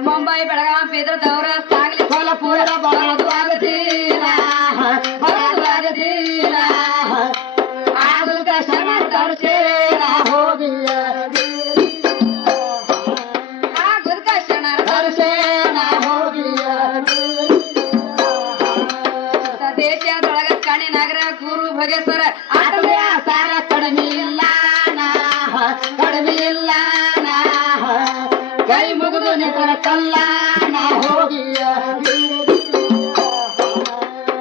ಮುಂಬೈ ಬೆಳಗಾವಿ ಬೀದರ್ದವರ ಸಾಗಲಿ ಕೊಲಪುರ ಬರದು ಆಗತೀರ ಬರದು ಆಗತೀರ ಆಗುತ್ತ ಶ್ರಮ ತರ್ಸೇರ ಹೋಗಿಯ ಆ ಗುರುಕರ್ಷಣ ತರ್ಸೇನ ಹೋಗಿಯ ದೇಶದೊಳಗ ಕಣಿ ನಗರ ಗುರು ಭಗೇಶ್ವರ ಆಟದ ಸಾರ ಕಡಿಮೆ ಇಲ್ಲ ಕಡಿಮೆ ಇಲ್ಲ ಕೈ ಮುಗಿದು ನಿತರ ಕಲ್ಲ ಹೋಗಿಯ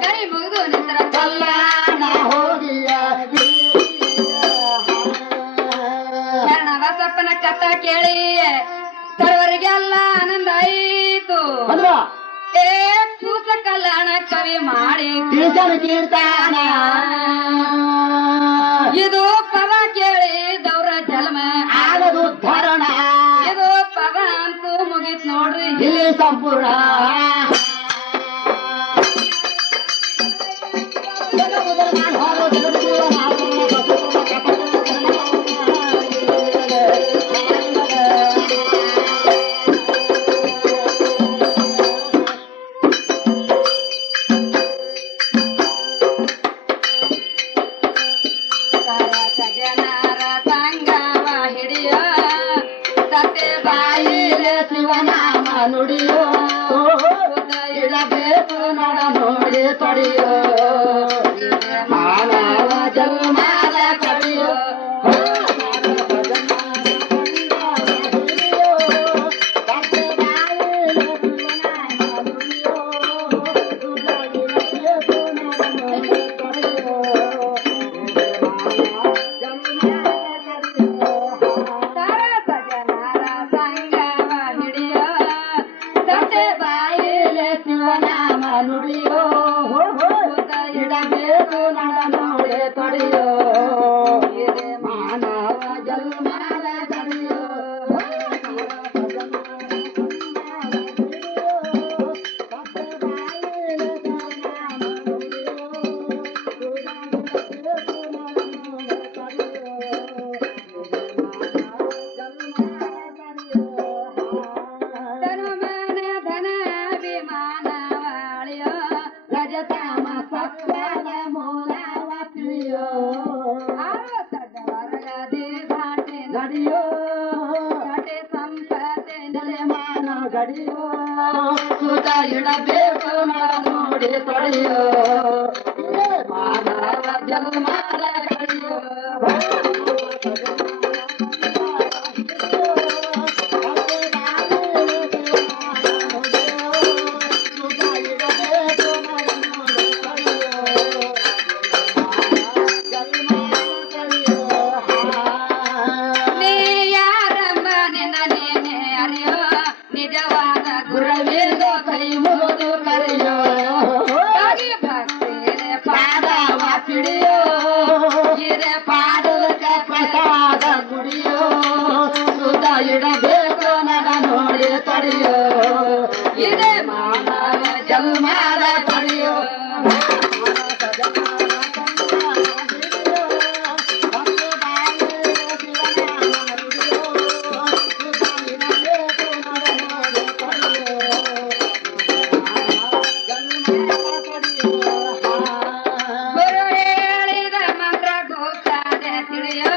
ಕೈ ಮುಗಿದು ನಿಂತರ ಕಲ್ಲ ಹೋಗಿಯ ಶರಣ ಬಸಪ್ಪನ ಕಥ ಕೇಳಿ ಸರ್ವರಿಗೆಲ್ಲ ಆನಂದ ಆಯಿತು ಅಂದ್ರ ಏ ಕೂಸ ಕಲ್ಯಾಣ ಕವಿ ಮಾಡಿ ಕೀರ್ತನ ಕೀರ್ತಾನ ಇದು ಪದ ಕೇಳಿ ದೌರ ಜನ್ಮ ಆಗದು ಧರಣ ಇದು ಪದ ಅಂತೂ ಮುಗಿತ್ ನೋಡ್ರಿ ಇಲ್ಲಿ ಸಂಪೂರ್ಣ ಸಜನರ ಸಂಗವ ಹಿಡಿಯೋ ಸತ್ಯ ಬಾಯಿಲೆ ಶಿವನಾಮ ನುಡಿಯೋ ಇಡಬೇಕು ನಡ ನೋಡಿ ತೊಡಿಯೋ ಮಾನವ ಜನ್ಮಾಲ ಕಡಿಯೋ ಸಜನರ ಸಂಗವ ಹಿಡಿಯೋ ಸತ್ಯ ಬಾಯಿಲೆ ಶಿವನಾಮ ನುಡಿಯೋ ಇಡಬೇಕು ನಡ ನೋಡಿ ತೊಡಿಯೋ ಮಾನವ ಜನ್ಮಾಲ ಕಡಿಯೋ ಧನುಮನ ಧನ ವಿಮಾನವಾಳಿಯೋ ರಜತಾಮ ಸತ್ವದ ಮೂಲವ ತಿಳಿಯೋ ಸಜವರಗದಿ ಧಾಟಿ ನಡೆಯೋ ಘಟೆ ಸಂಪತ್ತೆ ಮಾನವ ಗಡಿಯೋ ಸುತ ಇಡಬೇಕು ನೋಡಿ ತೊಳೆಯೋ ಮಾನವ ಜನ್ಮದ ಗಡಿಯೋ ಇಡಬೇಕು ನಗ ನೋಡಿ ತಡೆಯೋ ಇದೇ ಮಾನವ ಜನ್ಮದ ಪಡೆಯೋ ಗುರು ಹೇಳಿದ ಮಂತ್ರ ಗೋಚಾರ ತಿಳಿಯೋ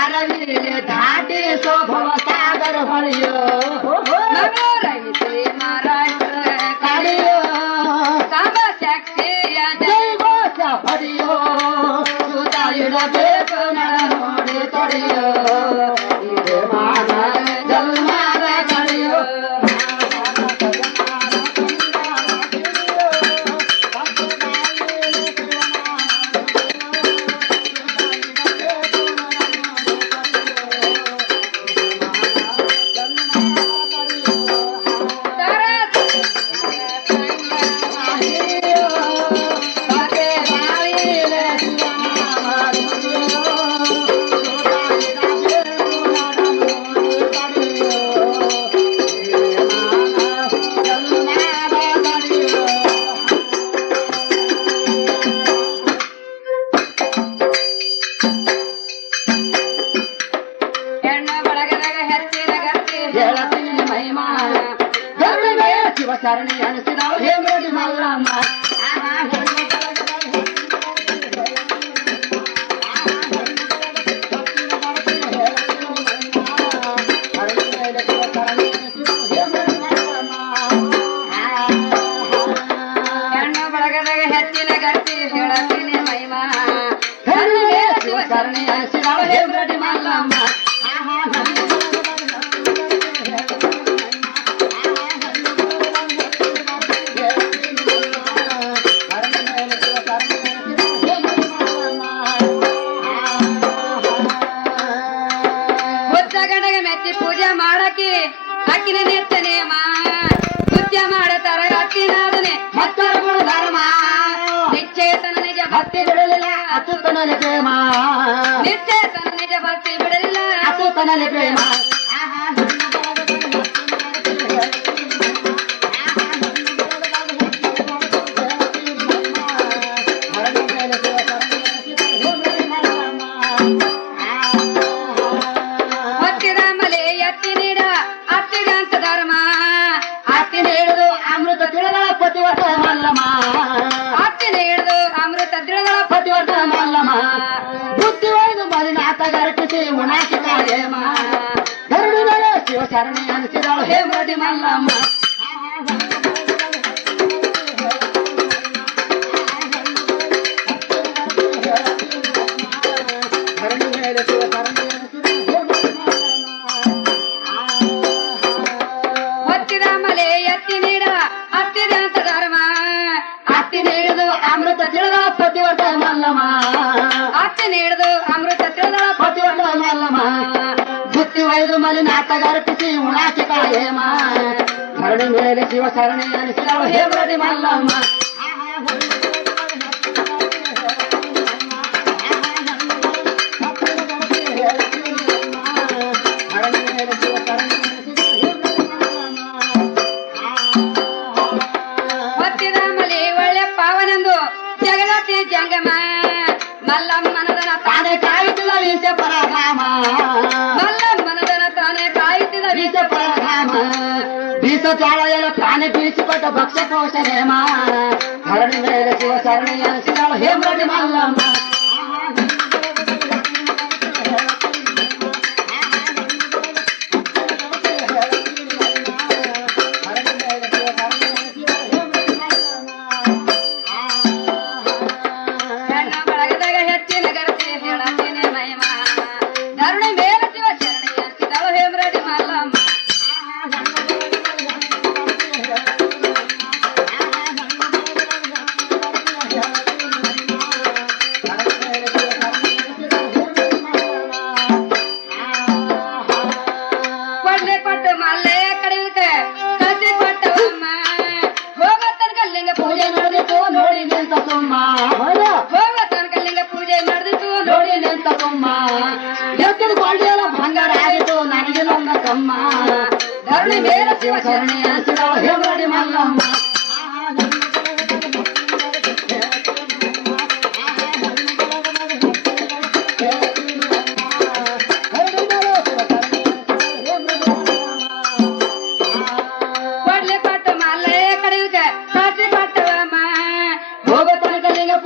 ಅರವಿಲೆ ದಾಟಿ ಶೋಭವ ಸಾಗರ ಹೊಳೆಯೋ ರೈತೆ ಮಹಾರಾಷ್ಟ್ರ ಕಳೆಯೋ ಕಾಮ ಶಕ್ತಿಯ ಜೈಘೋಷ ಪಡೆಯೋ ಸುತ ಇಡಬೇಕು ನಡ ನೋಡಿ ತೊಡೆಯೋ ಇದು ಮಾನವ ಜನ್ಮದ ಕಳೆಯೋ ಶರಣಿ ಅನಿಸಿದ ಹೇಮರಡಿ ಮಲ್ಲಮ್ಮ ಹೆಣ್ಣು ಬಳಗದಾಗ ಹೆಚ್ಚಿನ ಗಟ್ಟಿ ಹೇಳತೀನಿ ಮಹಿಮಾ ಶರಣಿ ಅನಿಸಿದ ಹೇಮರಡಿ ಮಲ್ಲಮ್ಮ ಪೂಜೆ ಮಾಡಕ್ಕೆ ಅಕ್ಕಿನ ನೆತ್ತನೆ ನೃತ್ಯ ಮಾಡತಾರ ಅಕ್ಕಿನಾದನೆ ಮತ್ತರ ಗುಣ ಧರ್ಮ ನಿಶ್ಚೇತನ ನಿಜ ಭಕ್ತಿ ಬಿಡಲಿಲ್ಲ ಅತುತನಲ್ಲಿ ಪ್ರೇಮ ನಿಶ್ಚೇತನ ನಿಜ ಭಕ್ತಿ ಬಿಡಲಿಲ್ಲ ಅತುತನಲ್ಲಿ ಪ್ರೇಮ ಶರಣಿ ಅನಿಸಿದಳು ಹೇಮರಡಿ ಮಲ್ಲಮ್ಮ ಹೊತ್ತಿದ ಮಲೆ ಎತ್ತಿ ನೀಡ ಹತ್ತಿದ ಅಂತ ಧರ್ಮ ಅತ್ತಿ ನೀಡಿದು ಅಮೃತ ತಿಳಿದ ಪತಿವಟ ಮಲ್ಲಮ್ಮ ಅತ್ತಿ ನೀಡಿದು ಅಮೃತ ತಿಳಿದ ಪತಿವಟ ಮಲ್ಲಮ್ಮ ಬುತ್ತಿ ಒಯ್ದು ಮಲಿನಾಟಗರ್ಪಿಸಿ ಉಣಾಕಿ ಕಾಯೇಮ ಧರಣಿ ಮೇಲೆ ಶಿವ ಶರಣಿ ಅನಿಸಿದಳು ಹೇಮರಡಿ ಮಲ್ಲಮ್ಮ ಹೊತ್ತಿದ ಮಲಿ ಒಳ್ಳೆ ಪಾವನಂದು ಜಗದತ್ತಿ ಜಂಗಮ ಮಲ್ಲಮ್ಮನದನ ತಾನೇ ಕಾಯುತ್ತಿಲ್ಲ ವೀಸ ಪರಧಾಮ ಮಲ್ಲಮ್ಮನದನ ತಾನೇ ಕಾಯುತ್ತಿಲ್ಲ ವೀಸ ಪರಧಾಮ ಬೀಸ ಚಾಳೆಯಲು ತಾನೇ ಬೀಸಿಕೊಟ್ಟ ಭಕ್ಷ್ಯ ಕೋಶನೇಮ ಧರಣಿ ಮೇಲೆ ಶಿವ ಶರಣಿ ಅನಿಸಿದಳು ಹೇಮರಡಿ ಮಲ್ಲಮ್ಮ ಧರಣಿ ಮೇಲೆ ಶಿವ ಶರಣಿ ಅನಿಸಿದಳು ಹೇಮರಡಿ ಮಲ್ಲಮ್ಮ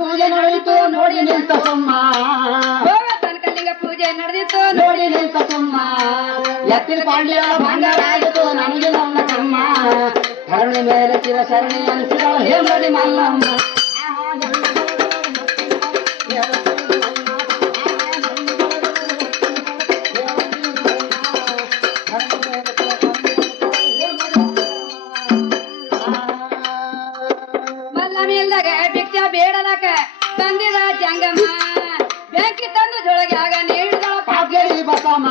ಪೂಜೆ ನಡೆಯಿತು ನೋಡಿ ನಿಂತ ಸುಮ್ಮ ಕನಕಲಿಂಗ ಪೂಜೆ ನಡೆದಿತ್ತು ನೋಡಿ ನಿಂತ ಸುಮ್ಮ ಎತ್ತಿನ ಪಾಂಡ್ಯ ಬಂಗಾರ ಆಯಿತು ನನಗೆ ನನ್ನ ಕಮ್ಮ ಧರಣಿ ಮೇಲೆ ಶಿವ ಶರಣಿ ಅನಿಸಿದಳು ಹೇಮರಡಿ ಮಲ್ಲಮ್ಮ ಭಿಕ್ಷಾ ಬೇಡಲಕ ತಂದಿದ ಜಂಗಮ್ಮ ಬೆಂಕಿ ತಂದು ಜೊಳಗೆ ಆಗ ನೀಡಿದಳ ಪಾಪ್ಗೆಳಿ ಬಸಮ್ಮ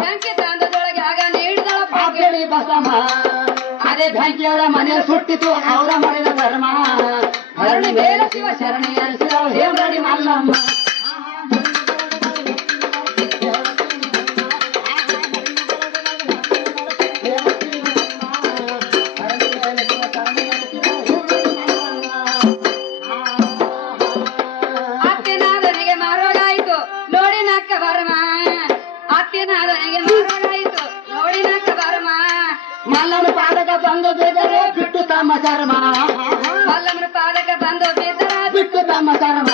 ಬೆಂಕಿ ತಂದು ಜೊಳಗೆ ಆಗ ನೀಡಿದಳ ಪಾಪ್ಗೆಳಿ ಬಸಮ್ಮ ಅದೇ ಬೆಂಕಿಯವರ ಮನೆ ಸುಟ್ಟಿತು ಅವರ ಮಾಡಿದ ಧರ್ಮ ಧರಣಿ ಮೇಲೆ ಶಿವ ಶರಣಿ ಅನಿಸಿದಳು ಹೇಮರಡಿ ಮಲ್ಲಮ್ಮ ಮಲ್ಲನ ಪಾದಕ ಬಂದು ಬಿದ್ದರೆ ಬಿಟ್ಟು ತಮ್ಮ ಚರ್ಮ ಮಲ್ಲನ ಪಾದಕ ಬಂದು ಬಿದ್ದರ ಬಿಟ್ಟು ತಮ್ಮ ಚರ್ಮ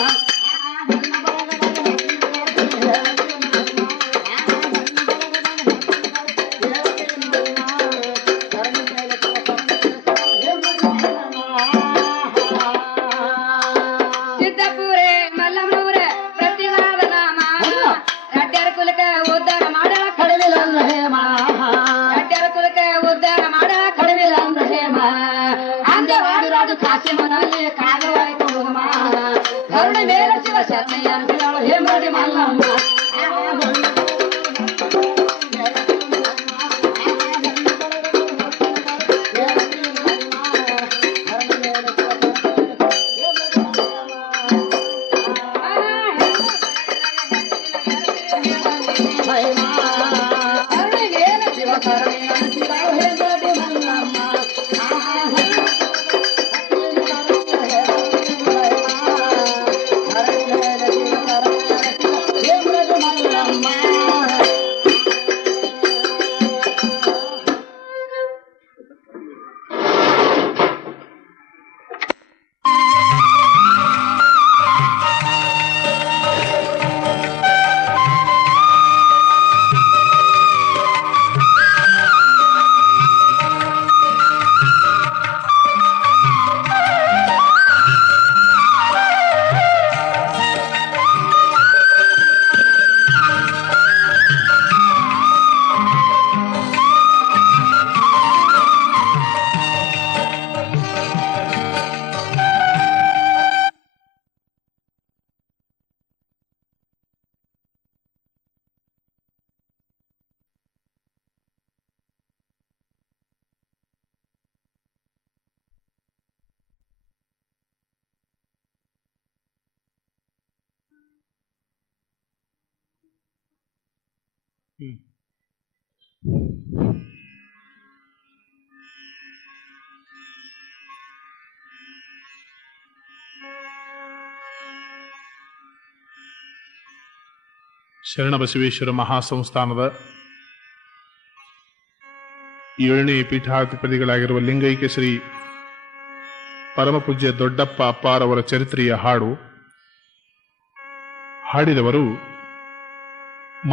ಸಿದ್ದಪುರೆ ಮಲ್ಲಮ್ಮನವರೇ ಪ್ರತಿನಾದ ನಾಮ ರಡ್ಡ್ಯಾರ ಕುಲಕ ಉದ್ಧಾರ ಮಾಡಲ ಕಡಿವಿಲ್ಲ ಹೇಮ ರಡ್ಡ್ಯಾರ ಕುಲಕ ಉದ್ಧಾರ ಮಾಡಲ ಕಡಿವಿಲ್ಲ ಹೇಮ ಅಂಜವಾಡಿ ರಾಜು ಕಾಶಿಮನಲ್ಲಿ ಕಾಗವಾಯಿತು ಹೋಮ ಧರಣಿ ಮೇಲೆ ಶಿವ ಶರಣಿ ಅನಿಸಿದಳು ಹೇಮರಡಿ ಮಲ್ಲಮ್ಮ ಶರಣಬಸವೇಶ್ವರ ಮಹಾಸಂಸ್ಥಾನದ 7ನೇ ಪೀಠಾಧಿಪತಿಗಳಾಗಿರುವ ಲಿಂಗೈಕ್ಯ ಶ್ರೀ ಪರಮಪೂಜ್ಯ ದೊಡ್ಡಪ್ಪ ಅಪ್ಪಾರವರ ಚರಿತ್ರೆಯ ಹಾಡು. ಹಾಡಿದವರು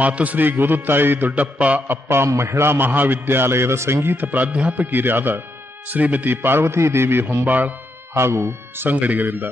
ಮಾತುಶ್ರೀ ಗೋದುತ್ತಾಯಿ ದೊಡ್ಡಪ್ಪ ಅಪ್ಪ ಮಹಿಳಾ ಮಹಾವಿದ್ಯಾಲಯದ ಸಂಗೀತ ಪ್ರಾಧ್ಯಾಪಕಿಯರಾದ ಶ್ರೀಮತಿ ಪಾರ್ವತೀ ದೇವಿ ಹೊಂಬಾಳ್ ಹಾಗೂ ಸಂಗಡಿಗರಿಂದ.